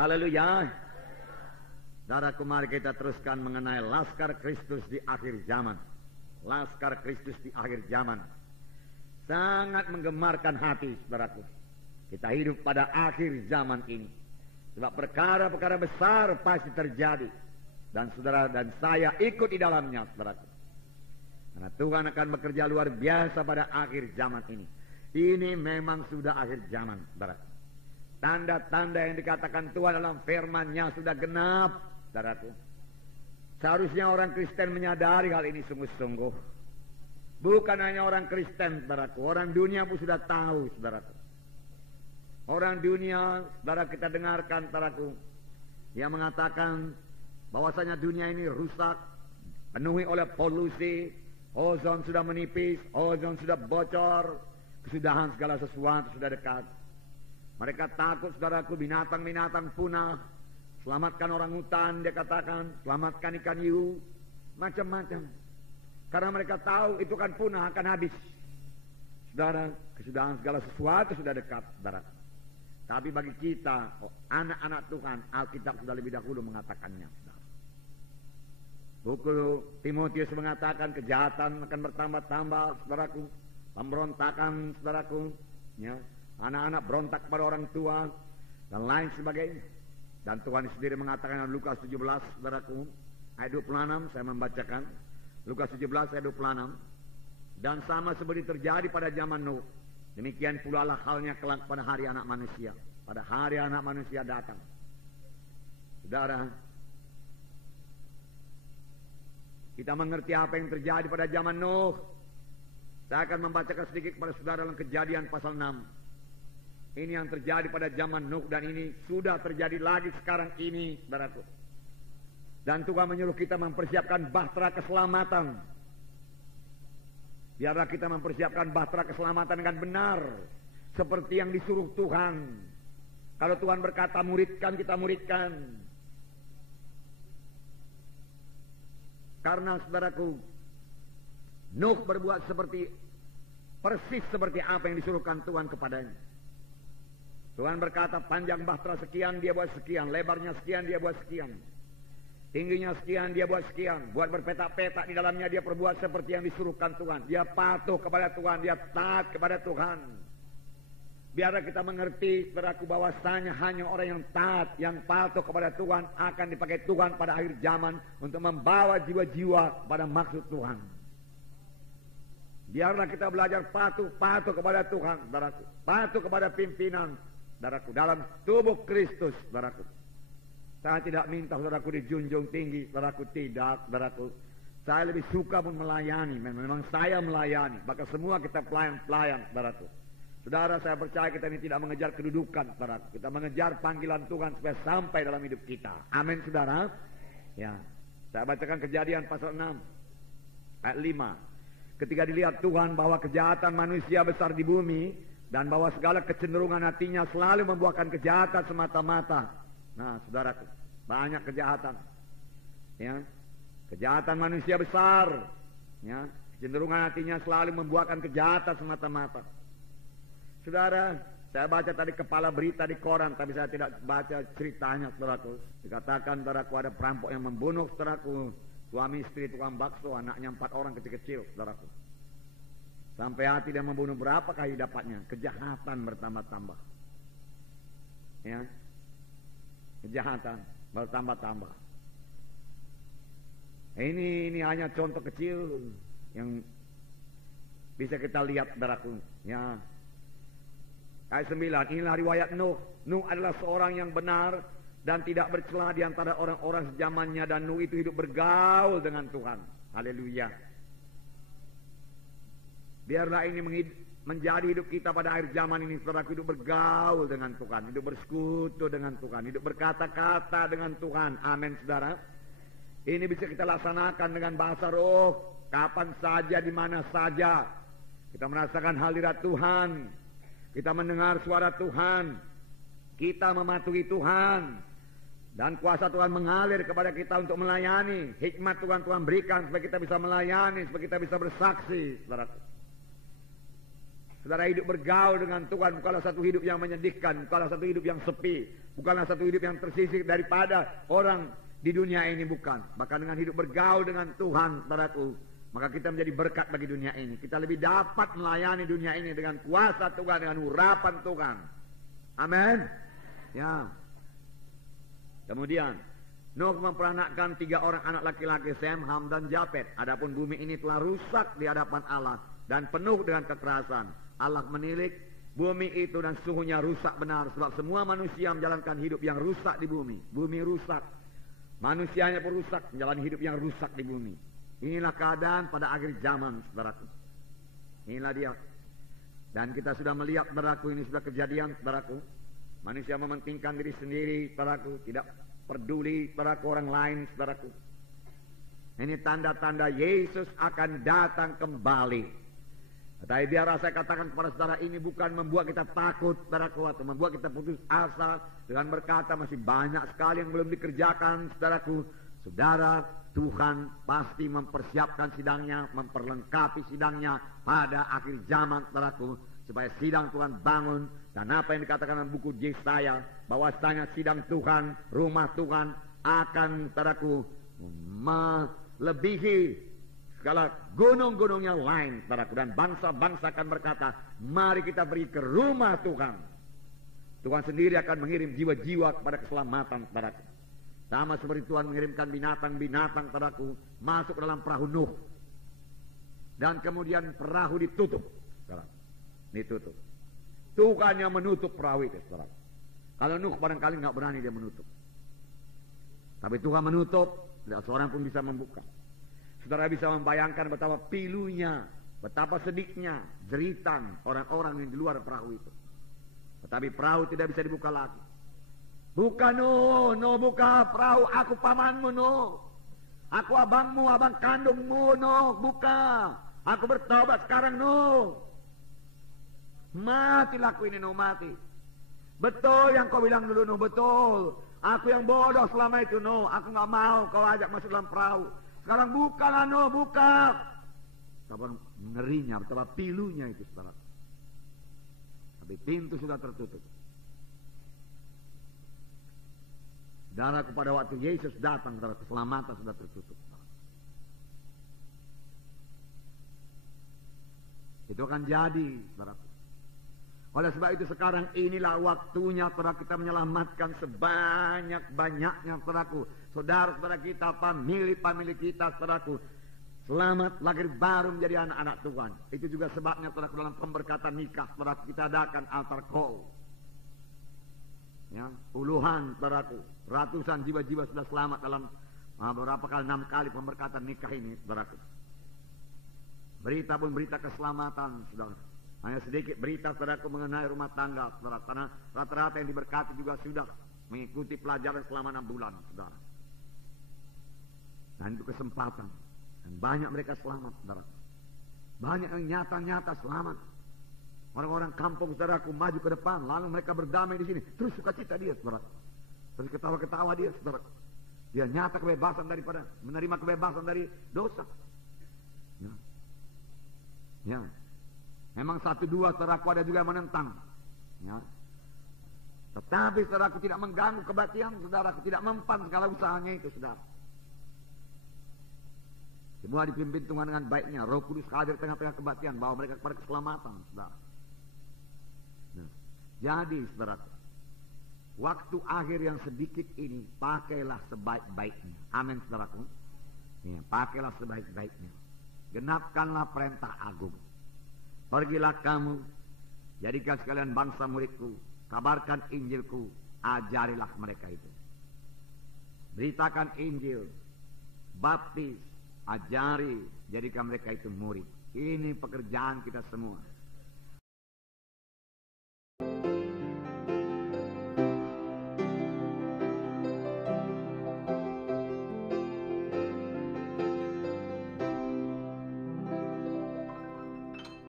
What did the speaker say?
Haleluya. Saudaraku, mari kita teruskan mengenai Laskar Kristus di akhir zaman. Laskar Kristus di akhir zaman. Sangat menggemarkan hati, saudaraku. Kita hidup pada akhir zaman ini. Sebab perkara-perkara besar pasti terjadi. Dan saudara dan saya ikut di dalamnya, saudaraku. Karena Tuhan akan bekerja luar biasa pada akhir zaman ini. Ini memang sudah akhir zaman, saudaraku. Tanda-tanda yang dikatakan Tuhan dalam firman-Nya sudah genap, saudaraku. Seharusnya orang Kristen menyadari hal ini sungguh-sungguh. Bukan hanya orang Kristen, saudaraku. Orang dunia pun sudah tahu, saudaraku. Orang dunia, saudara, kita dengarkan, saudaraku, yang mengatakan bahwasanya dunia ini rusak, penuhi oleh polusi, ozon sudah menipis, ozon sudah bocor, kesudahan segala sesuatu sudah dekat. Mereka takut, saudaraku, binatang-binatang punah. Selamatkan orang hutan, dia katakan. Selamatkan ikan hiu. Macam-macam. Karena mereka tahu itu kan punah, akan habis. Saudara, kesudahan segala sesuatu sudah dekat, saudara. Tapi bagi kita, anak-anak Tuhan, Alkitab sudah lebih dahulu mengatakannya, saudara. Buku Timotius mengatakan kejahatan akan bertambah-tambah, saudaraku. Pemberontakan, saudaraku. Ya. Anak-anak berontak pada orang tua dan lain sebagainya. Dan Tuhan sendiri mengatakan dalam Lukas 17, saudaraku, ayat 26, saya membacakan. Lukas 17 ayat 26. Dan sama seperti terjadi pada zaman Nuh, demikian pula lah halnya kelak pada hari anak manusia. Pada hari anak manusia datang. Saudara, kita mengerti apa yang terjadi pada zaman Nuh. Saya akan membacakan sedikit kepada saudara dalam Kejadian pasal 6. Ini yang terjadi pada zaman Nuh dan ini sudah terjadi lagi sekarang ini, saudaraku. Dan Tuhan menyuruh kita mempersiapkan bahtera keselamatan. Biarlah kita mempersiapkan bahtera keselamatan dengan benar, seperti yang disuruh Tuhan. Kalau Tuhan berkata muridkan, kita muridkan. Karena, saudaraku, Nuh berbuat persis seperti apa yang disuruhkan Tuhan kepadanya. Tuhan berkata panjang bahtera sekian, dia buat sekian. Lebarnya sekian, dia buat sekian. Tingginya sekian, dia buat sekian. Buat berpetak-petak di dalamnya, dia perbuat seperti yang disuruhkan Tuhan. Dia patuh kepada Tuhan, dia taat kepada Tuhan. Biarlah kita mengerti, saudaraku, bahwasanya hanya orang yang taat, yang patuh kepada Tuhan akan dipakai Tuhan pada akhir zaman untuk membawa jiwa-jiwa pada maksud Tuhan. Biarlah kita belajar patuh kepada Tuhan, saudaraku. Patuh kepada pimpinan, saudaraku, dalam tubuh Kristus, saudaraku. Saya tidak minta saudaraku dijunjung tinggi, saudaraku, tidak, saudaraku. Saya lebih suka pun melayani, memang saya melayani. Maka semua kita pelayan-pelayan, saudaraku. Saudara, saya percaya kita ini tidak mengejar kedudukan, saudaraku. Kita mengejar panggilan Tuhan supaya sampai dalam hidup kita. Amin, saudara. Ya, saya bacakan Kejadian pasal 6 ayat 5. Ketika dilihat Tuhan bahwa kejahatan manusia besar di bumi dan bahwa segala kecenderungan hatinya selalu membuahkan kejahatan semata-mata. Nah, saudaraku, banyak kejahatan. Ya, kejahatan manusia besar. Ya, kecenderungan hatinya selalu membuahkan kejahatan semata-mata. Saudara, saya baca tadi kepala berita di koran, tapi saya tidak baca ceritanya, saudaraku. Dikatakan, saudaraku, ada perampok yang membunuh, saudaraku, suami istri tukang bakso, anaknya 4 orang kecil-kecil, saudaraku. Sampai hati dia membunuh berapa kali dapatnya. Kejahatan bertambah-tambah. Ya, kejahatan bertambah-tambah. Ini hanya contoh kecil yang bisa kita lihat, saudaraku. Ya. Ayat 9, inilah riwayat Nuh. Nuh adalah seorang yang benar dan tidak bercela di antara orang-orang sejamannya, dan Nuh itu hidup bergaul dengan Tuhan. Haleluya. Biarlah ini menjadi hidup kita pada akhir zaman ini, saudara, hidup bergaul dengan Tuhan, hidup bersekutu dengan Tuhan, hidup berkata-kata dengan Tuhan. Amin, saudara. Ini bisa kita laksanakan dengan bahasa roh, kapan saja, di mana saja. Kita merasakan hadirat Tuhan, kita mendengar suara Tuhan, kita mematuhi Tuhan, dan kuasa Tuhan mengalir kepada kita untuk melayani. Hikmat Tuhan berikan supaya kita bisa melayani, supaya kita bisa bersaksi, saudara. Saudara, hidup bergaul dengan Tuhan bukanlah satu hidup yang menyedihkan, bukanlah satu hidup yang sepi, bukanlah satu hidup yang tersisih daripada orang di dunia ini, bukan. Bahkan dengan hidup bergaul dengan Tuhan, saudaraku, maka kita menjadi berkat bagi dunia ini. Kita lebih dapat melayani dunia ini dengan kuasa Tuhan, dengan urapan Tuhan. Amin. Ya. Kemudian Nuh memperanakkan 3 orang anak laki-laki, Sem, Ham, dan Japet. Adapun bumi ini telah rusak di hadapan Allah dan penuh dengan kekerasan. Allah menilik bumi itu dan suhunya rusak benar, sebab semua manusia menjalankan hidup yang rusak di bumi. Bumi rusak, manusianya pun rusak, menjalani hidup yang rusak di bumi. Inilah keadaan pada akhir zaman, saudaraku. Inilah dia. Dan kita sudah melihat, saudaraku, ini sudah kejadian, saudaraku. Manusia mementingkan diri sendiri, saudaraku, tidak peduli saudaraku orang lain, saudaraku. Ini tanda-tanda Yesus akan datang kembali. Tetapi biar saya katakan kepada saudara, ini bukan membuat kita takut, saudaraku, atau membuat kita putus asa dengan berkata masih banyak sekali yang belum dikerjakan, saudaraku. Saudara, Tuhan pasti mempersiapkan sidangnya, memperlengkapi sidangnya pada akhir zaman, saudaraku, supaya sidang Tuhan bangun. Dan apa yang dikatakan dalam buku Yesaya, bahwasanya sidang Tuhan, rumah Tuhan akan, saudaraku, melebihi segala gunung-gunung yang lain, saudaraku. Dan bangsa-bangsa akan berkata, mari kita pergi ke rumah Tuhan. Tuhan sendiri akan mengirim jiwa-jiwa kepada keselamatan, saudaraku. Sama seperti Tuhan mengirimkan binatang-binatang, saudaraku, masuk ke dalam perahu Nuh. Dan kemudian perahu ditutup, saudaraku. Ditutup. Tuhan yang menutup perahu itu, saudara. Kalau Nuh barangkali nggak berani dia menutup. Tapi Tuhan menutup, tidak seorang pun bisa membuka. Saudara bisa membayangkan betapa pilunya, betapa sedihnya, jeritan orang-orang yang di luar perahu itu. Tetapi perahu tidak bisa dibuka lagi. Buka Nuh, Nuh buka perahu, aku pamanmu Nuh. Aku abangmu, abang kandungmu Nuh, buka. Aku bertobat sekarang Nuh. Matilah aku ini Nuh, mati. Betul yang kau bilang dulu Nuh, betul. Aku yang bodoh selama itu Nuh, aku gak mau kau ajak masuk dalam perahu. Sekarang bukalah Nuh, buka. Betapa ngerinya, betapa pilunya itu, saudara. Tapi pintu sudah tertutup. Saudara, pada waktu Yesus datang, saudara, keselamatan sudah tertutup, saudara. Itu akan jadi, saudara. Oleh sebab itu sekarang inilah waktunya, saudara, kita menyelamatkan sebanyak-banyaknya, saudaraku. Saudara-saudara kita, famili-famili kita, saudaraku. Selamat lahir baru menjadi anak-anak Tuhan. Itu juga sebabnya, saudaraku, dalam pemberkatan nikah, saudaraku, kita adakan altar call. Ya, puluhan, saudaraku, ratusan jiwa-jiwa sudah selamat dalam beberapa kali, 6 kali pemberkatan nikah ini, saudaraku. Berita pun berita keselamatan, saudara. Hanya sedikit berita, saudaraku, mengenai rumah tangga, saudara. Karena rata-rata yang diberkati juga sudah mengikuti pelajaran selama 6 bulan, saudara. Dan itu kesempatan. Dan banyak mereka selamat, saudara. Banyak yang nyata-nyata selamat. Orang-orang kampung, saudaraku, maju ke depan, lalu mereka berdamai di sini. Terus sukacita dia, saudara. Terus ketawa-ketawa dia, saudara. Dia nyata kebebasan daripada, menerima kebebasan dari dosa. Ya. Ya. Memang 1-2 saudaraku ada juga yang menentang. Ya. Tetapi saudaraku tidak mengganggu kebaktian, saudaraku tidak mempan segala usahanya itu, saudara. Semua dipimpin Tuhan dengan baiknya. Roh Kudus hadir tengah-tengah kebaktian, bawa mereka kepada keselamatan, saudara. Nah, jadi saudaraku, waktu akhir yang sedikit ini pakailah sebaik-baiknya. Amin, saudaraku. Ya, pakailah sebaik-baiknya. Genapkanlah perintah agung. Pergilah kamu, jadikan sekalian bangsa muridku, kabarkan Injilku, ajarilah mereka itu. Beritakan Injil, baptis, ajari, jadikan mereka itu murid. Ini pekerjaan kita semua.